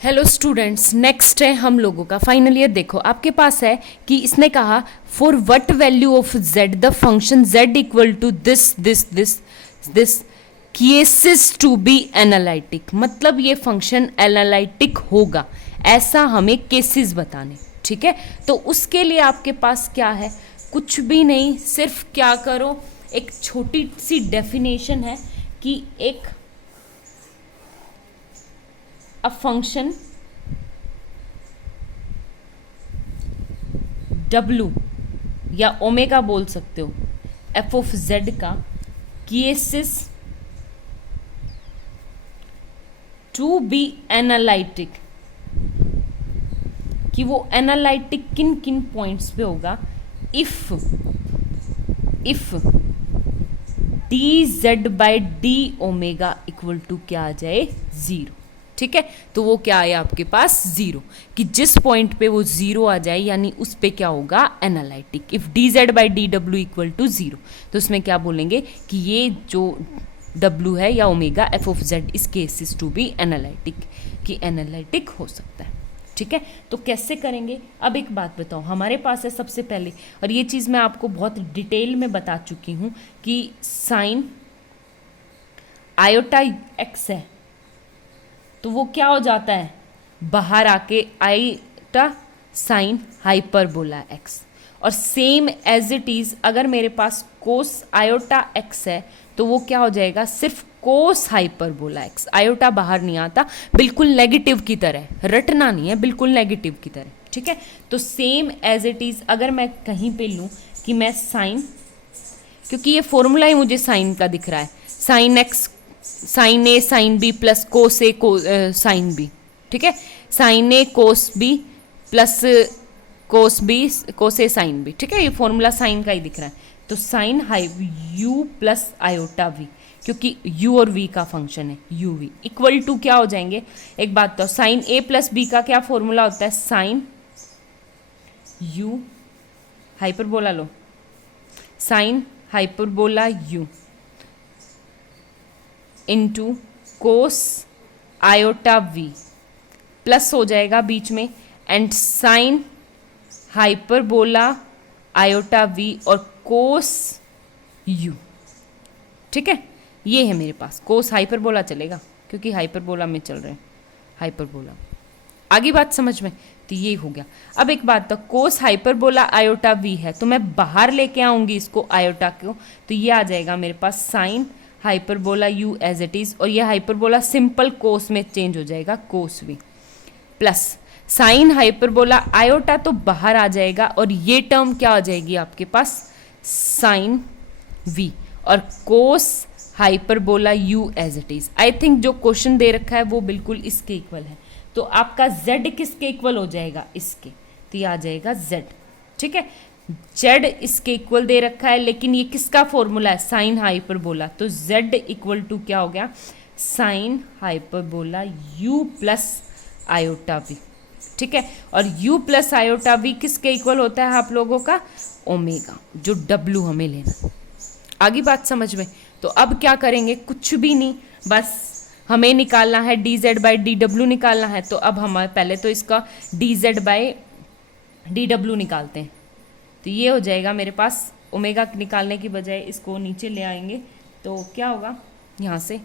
Hello students, next है हम लोगों का फाइनल ईयर। देखो आपके पास है कि इसने कहा for what value of z the function z equal to this cases to be analytic. मतलब ये फंक्शन एनालिटिक होगा, ऐसा हमें केसेस बताने। ठीक है, तो उसके लिए आपके पास क्या है? कुछ भी नहीं, सिर्फ क्या करो, एक छोटी सी डेफिनेशन है कि एक अ फंक्शन W या ओमेगा बोल सकते हो f ऑफ z का केसेस टू बी एनालिटिक, कि वो एनालिटिक किन किन पॉइंट्स पे होगा। If d z by d omega equal to क्या आ जाए? जीरो। ठीक है, तो वो क्या आया आपके पास? जीरो। कि जिस पॉइंट पे वो जीरो आ जाए यानी उस पे क्या होगा? Analytic. If d z by d डब्ल्यू इक्वल टू जीरो, तो उसमें क्या बोलेंगे कि ये जो डब्ल्यू है या ओमेगा एफ ऑफ जेड इस केसेस टू बी एनालिटिक, कि एनालिटिक हो सकता है। ठीक है, तो कैसे करेंगे? अब एक बात बताओ, हमारे पास है सबसे पहले, और ये चीज़ मैं आपको बहुत डिटेल में बता चुकी हूँ कि साइन आयोटा एक्स है तो वो क्या हो जाता है? बाहर आके आयोटा साइन हाइपरबोला एक्स। और सेम एज इट इज़ अगर मेरे पास कोस आयोटा एक्स है तो वो क्या हो जाएगा? सिर्फ कोस हाइपरबोला एक्स। आयोटा बाहर नहीं आता, बिल्कुल नेगेटिव की तरह, रटना नहीं है, बिल्कुल नेगेटिव की तरह। ठीक है, तो सेम एज इट इज़ अगर मैं कहीं पे लूँ कि मैं साइन, क्योंकि ये फॉर्मूला ही मुझे साइन का दिख रहा है, sine x sine A sine B plus cos A sine B. ठीक है, sine A cos B plus cos B cos A sine B. ठीक है, ये फॉर्मूला साइन का ही दिख रहा है। तो sine hi u plus iota v, क्योंकि u और v का फंक्शन है यू वी इक्वल टू क्या हो जाएंगे? एक बात तो साइन a प्लस बी का क्या फॉर्मूला होता है? साइन u हाइपरबोला लो, sine hyperbola u into cos iota v plus हो जाएगा बीच में and sine hyperbola iota v और कोस u। ठीक है, ये है मेरे पास। कोस हाइपरबोला चलेगा क्योंकि हाइपरबोला में चल रहे हैं, हाइपरबोला। आगे बात समझ में? तो ये हो गया। अब एक बात, तो कोस हाइपरबोला आयोटा वी है तो मैं बाहर लेके आऊंगी इसको आयोटा को, तो ये आ जाएगा मेरे पास sine hyperbola u as it is, और ये हाइपरबोला सिंपल कोस में चेंज हो जाएगा cos v, plus sine hyperbola iota तो बाहर आ जाएगा और ये टर्म क्या आ जाएगी आपके पास? साइन वी और cos hyperbola u as it is. I think जो क्वेश्चन दे रखा है वो बिल्कुल इसके इक्वल है, तो आपका z किसके इक्वल हो जाएगा? इसके, तो ये आ जाएगा z। ठीक है, z इसके इक्वल दे रखा है, लेकिन ये किसका फॉर्मूला है? साइन हाइपरबोला, तो z इक्वल टू क्या हो गया? Sine hyperbola u plus iota v। ठीक है, और u प्लस आयोटा v किसके इक्वल होता है आप लोगों का? ओमेगा, जो w हमें लेना। आगे बात समझ में? तो अब क्या करेंगे? कुछ भी नहीं, बस हमें निकालना है D z by d W निकालना है। तो अब हम पहले तो इसका D z by d W निकालते हैं, तो ये हो जाएगा मेरे पास। ओमेगा निकालने की बजाय इसको नीचे ले आएंगे तो क्या होगा? यहाँ से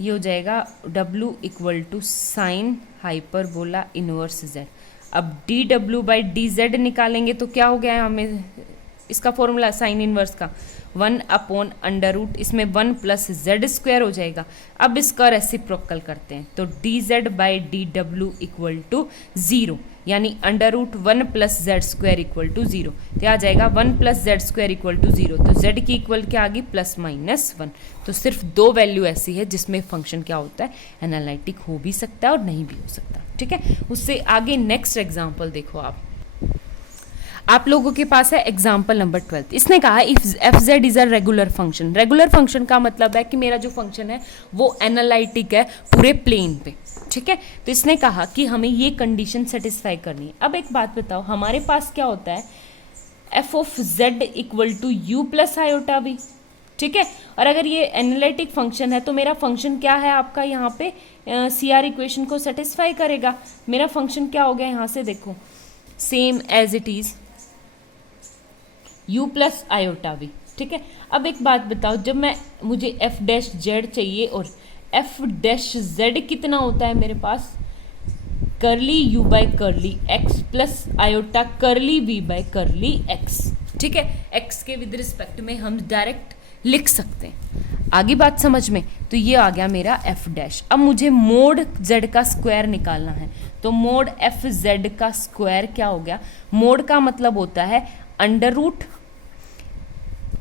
ये हो जाएगा डब्ल्यू equal to sine hyperbola inverse z. अब डी डब्ल्यू बाई डी जेड निकालेंगे तो क्या हो गया हमें? इसका फॉर्मूला साइन इनवर्स का 1 अपॉन अंडर रूट, इसमें 1 प्लस जेड स्क्वायर हो जाएगा। अब इसका रेसिप्रोकल करते हैं तो डी जेड बाई डी डब्ल्यू इक्वल टू जीरो, यानी under root 1 plus z square equal to zero. तो आ जाएगा 1 plus z square equal to zero, तो जेड की इक्वल क्या आ गई? Plus minus 1। तो सिर्फ दो वैल्यू ऐसी है जिसमें फंक्शन क्या होता है? एनालिटिक हो भी सकता है और नहीं भी हो सकता। ठीक है, उससे आगे नेक्स्ट एग्जाम्पल देखो आप लोगों के पास है एग्जाम्पल नंबर 12। इसने कहा if F Z is a regular function. Regular function का मतलब है कि मेरा जो फंक्शन है वो एनालिटिक है पूरे प्लेन पे। ठीक है, तो इसने कहा कि हमें ये कंडीशन सेटिस्फाई करनी है। अब एक बात बताओ, हमारे पास क्या होता है? F of z equal to u plus iota b. ठीक है। और अगर ये एनालिटिक फंक्शन है तो मेरा फंक्शन क्या है आपका यहाँ पे सी आर इक्वेशन को सेटिस्फाई करेगा। मेरा फंक्शन क्या हो गया यहाँ से देखो, same as it is u plus iota v. ठीक है। अब एक बात बताओ, जब मुझे एफ डैश जेड चाहिए और एफ डैश जेड कितना होता है मेरे पास, curly u by curly x plus iota करली v बाय करली x। ठीक है, x के विद रिस्पेक्ट में हम डायरेक्ट लिख सकते हैं। आगे बात समझ में, तो ये आ गया मेरा एफ डैश। अब मुझे मोड z का स्क्वायर निकालना है, तो मोड एफ जेड का स्क्वायर क्या हो गया, मोड का मतलब होता है अंडर रूट,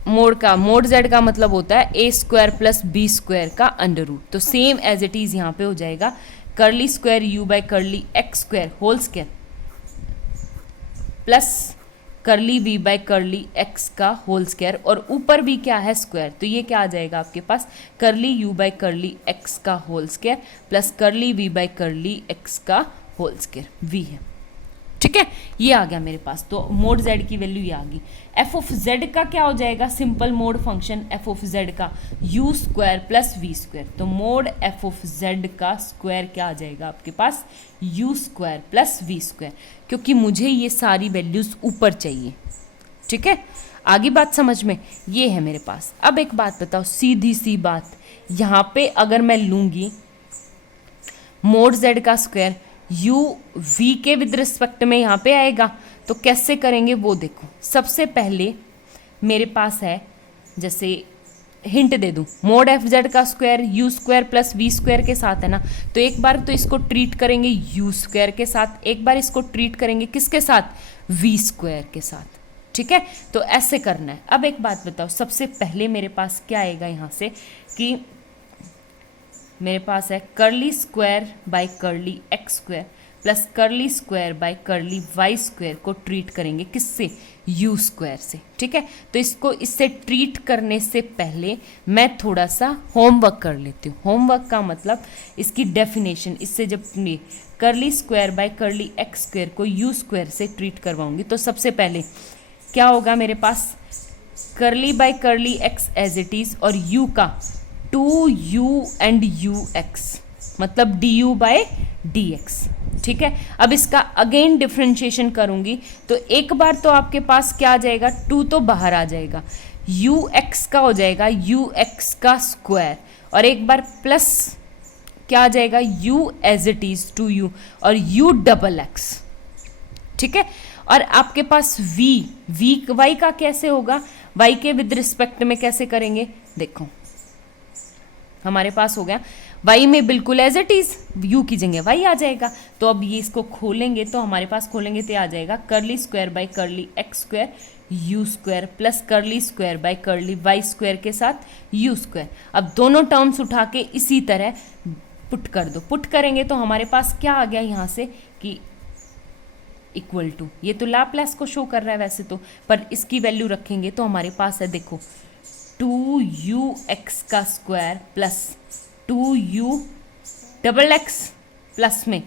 मोड z का मतलब होता है a square plus b square का अंडर रूट। तो सेम एज इट इज यहाँ पे हो जाएगा curly square u by curly x square whole square plus curly v by curly x का होल स्क्वायर, और ऊपर भी क्या है स्क्वायर, तो ये क्या आ जाएगा आपके पास curly u by curly x का whole square plus curly v by curly x का होल स्क्वायर v है। ठीक है, ये आ गया मेरे पास। तो मोड z की वैल्यू ये आ गई। एफ ऑफ z का क्या हो जाएगा, simple mode function F of z का u square plus v square. तो मोड एफ ऑफ z का स्क्वायर क्या आ जाएगा आपके पास, u square plus v square, क्योंकि मुझे ये सारी वैल्यूज ऊपर चाहिए। ठीक है, आगे बात समझ में, ये है मेरे पास। अब एक बात बताओ, सीधी सी बात, यहाँ पे अगर मैं लूँगी मोड z का स्क्वायर, u v के विद रिस्पेक्ट में यहाँ पे आएगा, तो कैसे करेंगे वो देखो। सबसे पहले मेरे पास है, जैसे हिंट दे दूँ, मोड एफ जेड का square u square plus v square के साथ है ना, तो एक बार तो इसको ट्रीट करेंगे u स्क्वायर के साथ, एक बार इसको ट्रीट करेंगे किसके साथ, v स्क्वायर के साथ। ठीक है, तो ऐसे करना है। अब एक बात बताओ, सबसे पहले मेरे पास क्या आएगा यहाँ से कि मेरे पास है curly square by curly x square plus curly square by curly y square को ट्रीट करेंगे किससे, यू स्क्वायर से। ठीक है, तो इसको इससे ट्रीट करने से पहले मैं थोड़ा सा होमवर्क कर लेती हूँ। होमवर्क का मतलब इसकी डेफिनेशन, इससे जब करली square by curly x square को यू स्क्वायर से ट्रीट करवाऊंगी, तो सबसे पहले क्या होगा मेरे पास, curly by curly x as it is और यू का 2u एंड ux, मतलब du बाय dx। ठीक है, अब इसका अगेन डिफ्रेंशिएशन करूंगी तो एक बार तो आपके पास क्या आ जाएगा, 2 तो बाहर आ जाएगा, ux का हो जाएगा ux का स्क्वायर, और एक बार प्लस क्या आ जाएगा u as it is 2u और u डबल x। ठीक है, और आपके पास v y का कैसे होगा, y के विद रिस्पेक्ट में कैसे करेंगे, देखो हमारे पास हो गया y में बिल्कुल एज इट इज u की जगह y आ जाएगा। तो अब ये इसको खोलेंगे तो हमारे पास खोलेंगे तो आ जाएगा curly square by curly x square u square plus curly square by curly y square के साथ u स्क्वायर। अब दोनों टर्म्स उठा के इसी तरह पुट कर दो। पुट करेंगे तो हमारे पास क्या आ गया यहाँ से कि इक्वल टू, ये तो लाप्लास को शो कर रहा है वैसे तो, पर इसकी वैल्यू रखेंगे तो हमारे पास है देखो 2ux का square plus 2u double x plus में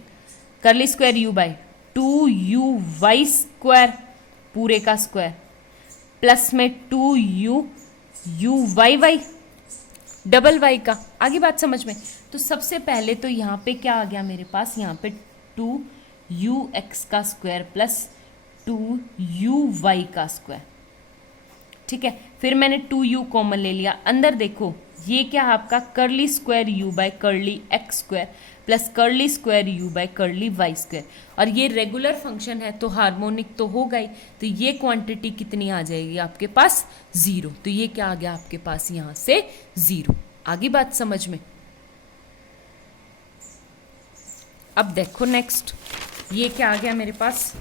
करली square u bye 2u square पूरे का स्क्वायर प्लस में 2u y डबल y का। आगे बात समझ में, तो सबसे पहले तो यहाँ पे क्या आ गया मेरे पास, यहाँ पे 2ux का स्क्वायर प्लस 2u का स्क्वायर। ठीक है, फिर मैंने 2u कॉमन ले लिया, अंदर देखो ये क्या है आपका curly square u by curly x square plus curly square u by curly y square, और ये रेगुलर फंक्शन है तो हार्मोनिक तो होगा ही, तो ये क्वांटिटी कितनी आ जाएगी आपके पास, 0। तो ये क्या आ गया आपके पास यहाँ से 0। आगे बात समझ में, अब देखो नेक्स्ट ये क्या आ गया मेरे पास,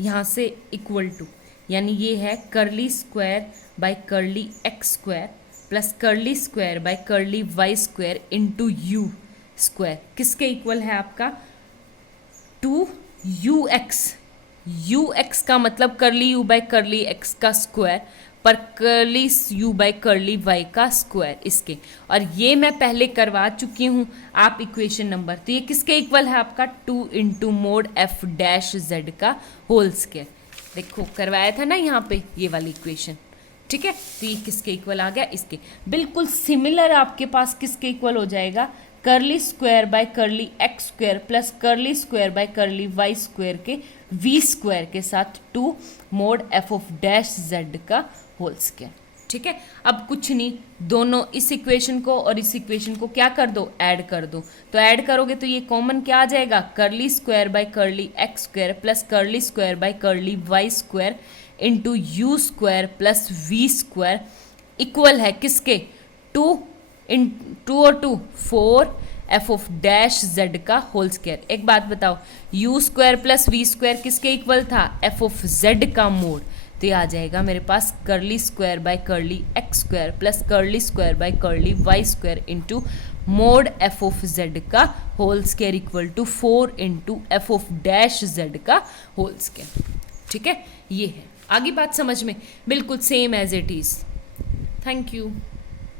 यहाँ से इक्वल टू, यानी ये है curly square by curly x square plus curly square by curly y square into u square, किसके इक्वल है आपका 2ux। ux का मतलब curly u by curly x का स्क्वायर पर curly u by curly y का स्क्वायर इसके, और ये मैं पहले करवा चुकी हूँ आप इक्वेशन नंबर, तो ये किसके इक्वल है आपका 2 into mod F dash z का होल स्क्वायर। देखो करवाया था ना यहाँ पे ये वाली इक्वेशन, ठीक है, तो ये किसके इक्वल आ गया, इसके। बिल्कुल सिमिलर आपके पास किसके इक्वल हो जाएगा, curly square by curly x square plus curly square by curly y square के वी स्क्वायर के साथ 2 mod f of dash z का होल स्क्वायर। ठीक है, अब कुछ नहीं, दोनों इस इक्वेशन को और इस इक्वेशन को क्या कर दो, ऐड कर दो। तो ऐड करोगे तो ये कॉमन क्या आ जाएगा, curly square by curly x square plus curly square by curly y square into u square plus v square equal है किसके, 2 और 2 4 एफ ऑफ डैश जेड का होल स्क्वायर। एक बात बताओ, u square plus v square किसके equal था, f of z का मोड। तो ये आ जाएगा मेरे पास curly square by curly x square plus curly square by curly y square into mod f of z का whole square equal to 4 into f of dash z का whole square. ठीक है, ये है। आगे बात समझ में, बिल्कुल same as it is. Thank you.